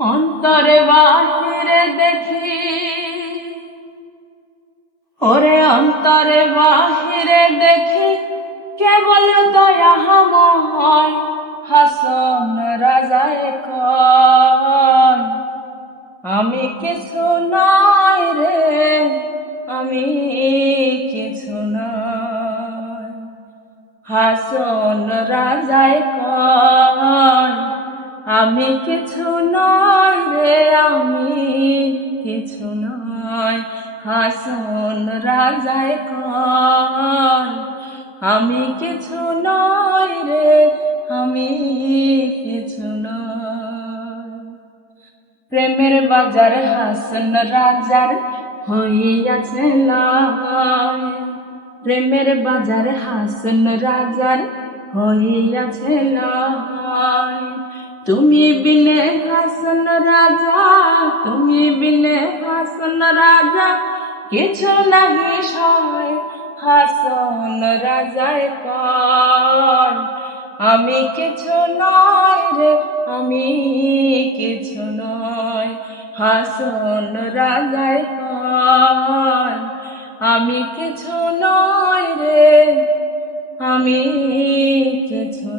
অন্তরে বাহিরে দেখি, ওরে অন্তরে বাহিরে দেখি কেবল দয়াময় হাসন রাজায় কয় আমি কিছু নাই রে, আমি কিছু নাই। হাসন রাজায় কয় আমি কিছু নই রে, আমি কিছু নই। হাসন রাজায় কয় আমি কিছু নই রে, আমি কিছু নই। প্রেমের বাজার হাসন রাজার হইয়াছে লাই, প্রেমের বাজার হাসন রাজার হইয়াছে লাই। তুমি বিনে হাসন রাজা, তুমি বিনে হাসন রাজা কিছু নাহি সয়। হাসন রাজায় কয় আমি কিছু নই রে, আমি কিছু নই। হাসন রাজায় কয় আমি কিছু নই রে, আমি কিছু